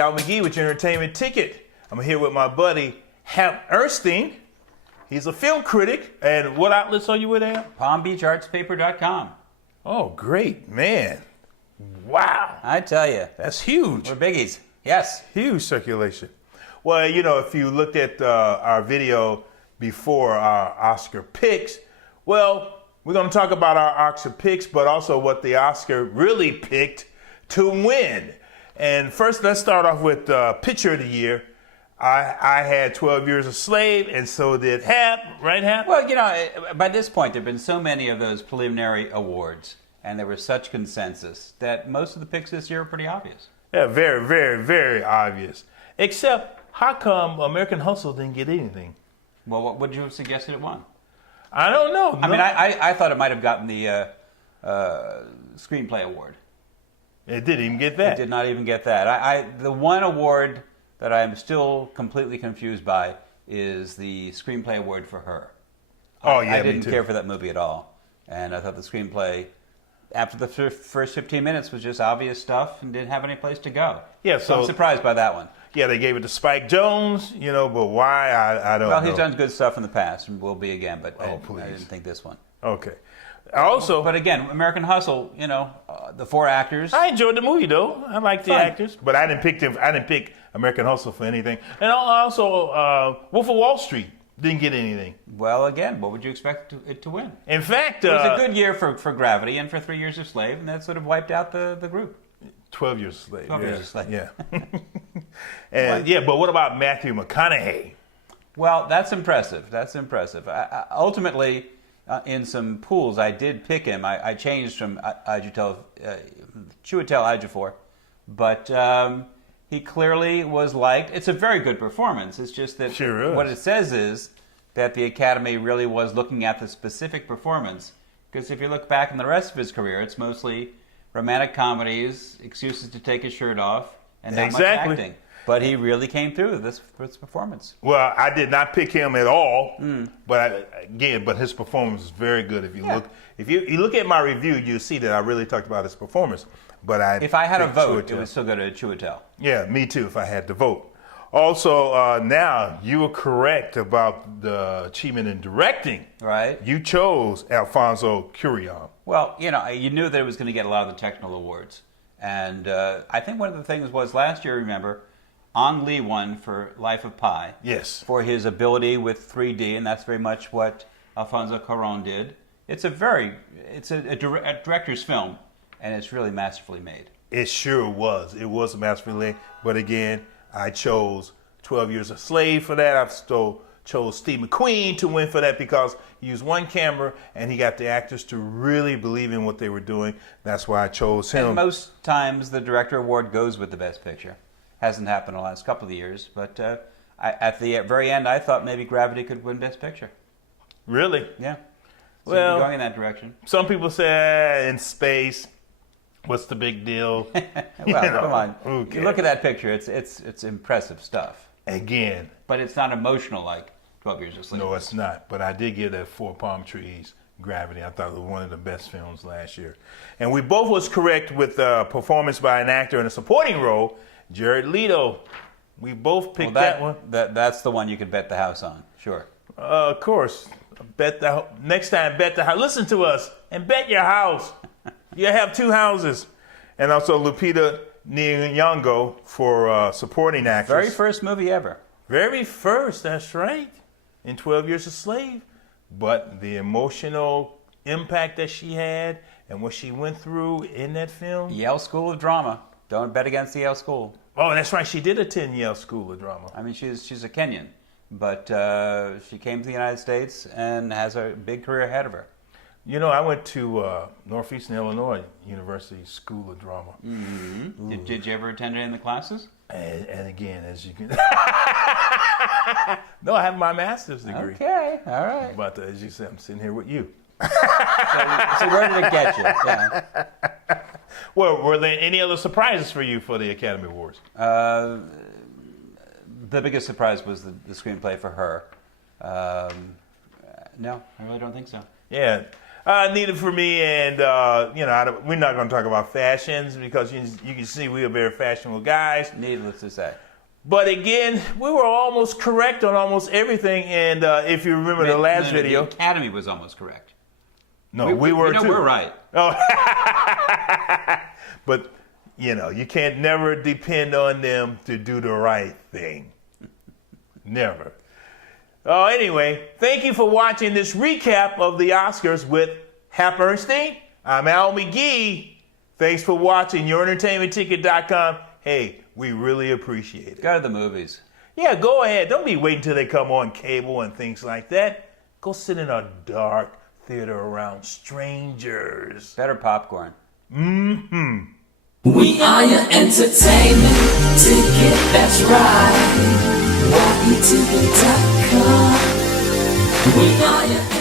Al McGhee with your entertainment ticket. I'm here with my buddy, Erstein. He's a film critic. And what outlets are you with, Al? PalmBeachArtsPaper.com. Oh, great, man. Wow. I tell you. That's huge. We're biggies. Yes. Huge circulation. Well, you know, if you looked at our video before our Oscar picks, well, we're going to talk about our Oscar picks, but also what the Oscar really picked to win. And first, let's start off with Picture of the Year. I had 12 Years a Slave, and so did Hap, right, Hap? Well, you know, by this point, there have been so many of those preliminary awards, and there was such consensus that most of the picks this year are pretty obvious. Yeah, very, very, very obvious. Except, how come American Hustle didn't get anything? Well, what would you have suggested it won? I don't know. I mean, I thought it might have gotten the Screenplay Award. It didn't even get that. It did not even get that. The one award that I'm still completely confused by is the Screenplay Award for Her. Oh, yeah, I didn't me too. care for that movie at all. And I thought the screenplay, after the first 15 minutes, was just obvious stuff and didn't have any place to go. Yeah, so I'm surprised by that one. Yeah, they gave it to Spike Jonze, you know, but why, I don't know. Well, he's done good stuff in the past and will be again, but I didn't think this one. Okay. Also, but again, American Hustle, you know, the four actors. I enjoyed the movie though. I liked the actors, but I didn't pick them. I didn't pick American Hustle for anything. And also, Wolf of Wall Street didn't get anything. Well, again, what would you expect it to win? In fact, it was a good year for Gravity and for 3 Years a Slave, and that sort of wiped out the group. 12 Years a Slave. 12 Years a Slave. Yeah. And yeah, but what about Matthew McConaughey? Well, that's impressive. That's impressive. Ultimately, in some pools, I did pick him. I changed from Chiwetel Ejiofor, but he clearly was liked. It's a very good performance. It's just that what it says is that the Academy really was looking at the specific performance. Because if you look back in the rest of his career, it's mostly romantic comedies, excuses to take his shirt off, and not much acting. But he really came through this performance. Well, I did not pick him at all, but his performance was very good. If you look at my review, you'll see that I really talked about his performance. But if I had a vote, it would still go to Chiwetel. Yeah, me too. If I had to vote. Also, now you were correct about the achievement in directing. Right. You chose Alfonso Cuarón. Well, you know, you knew that it was going to get a lot of the technical awards, and I think one of the things was last year. Remember, Ang Lee won for Life of Pi. Yes. For his ability with 3D, and that's very much what Alfonso Cuarón did. It's a director's film, and it's really masterfully made. It sure was. It was masterfully made. But again, I chose 12 Years a Slave for that. I still chose Steve McQueen to win for that because he used one camera and he got the actors to really believe in what they were doing. That's why I chose him. And most times the director award goes with the best picture. Hasn't happened in the last couple of years, but at the very end, I thought maybe Gravity could win Best Picture. Really? Yeah. So well, going in that direction. Some people say in space, what's the big deal? Well, come on. Okay. You look at that picture; it's impressive stuff. Again, but it's not emotional like 12 Years a Slave. No, it's not. But I did give that Four Palm Trees Gravity. I thought it was one of the best films last year, and we both was correct with performance by an actor in a supporting role. Jared Leto. We both picked that one. That's the one you could bet the house on. Sure. Of course. Next time, bet the house. Listen to us and bet your house. You have two houses. And also Lupita Nyong'o for supporting actress. Very first movie ever. Very first, that's right. In 12 Years a Slave. But the emotional impact that she had and what she went through in that film. Yale School of Drama. Don't bet against the Yale School. Oh, that's right. She did attend Yale School of Drama. I mean, she's a Kenyan, but she came to the United States and has a big career ahead of her. You know, I went to Northeastern Illinois University School of Drama. Mm-hmm. Did you ever attend any of the classes? And again, as you can... No, I have my master's degree. Okay, all right. But as you said, I'm sitting here with you. So where did it get you? Yeah. Well, were there any other surprises for you for the Academy Awards? The biggest surprise was the screenplay for Her. No, I really don't think so. Yeah. Needed for me, and we're not going to talk about fashions because you can see we are very fashionable guys. Needless to say. But again, we were almost correct on almost everything. And if you remember the last video, the Academy was almost correct. No, we were too. We're right. Oh, but you can't never depend on them to do the right thing. Never. Anyway, thank you for watching this recap of the Oscars with Hap Erstein. I'm Al McGhee. Thanks for watching YourEntertainmentTicket.com. Hey, we really appreciate it. Go to the movies. Yeah, go ahead. Don't be waiting till they come on cable and things like that. Go sit in a dark theater around strangers. Better popcorn. Mm-hmm. We are your entertainment ticket, that's right. YETV.com. We are your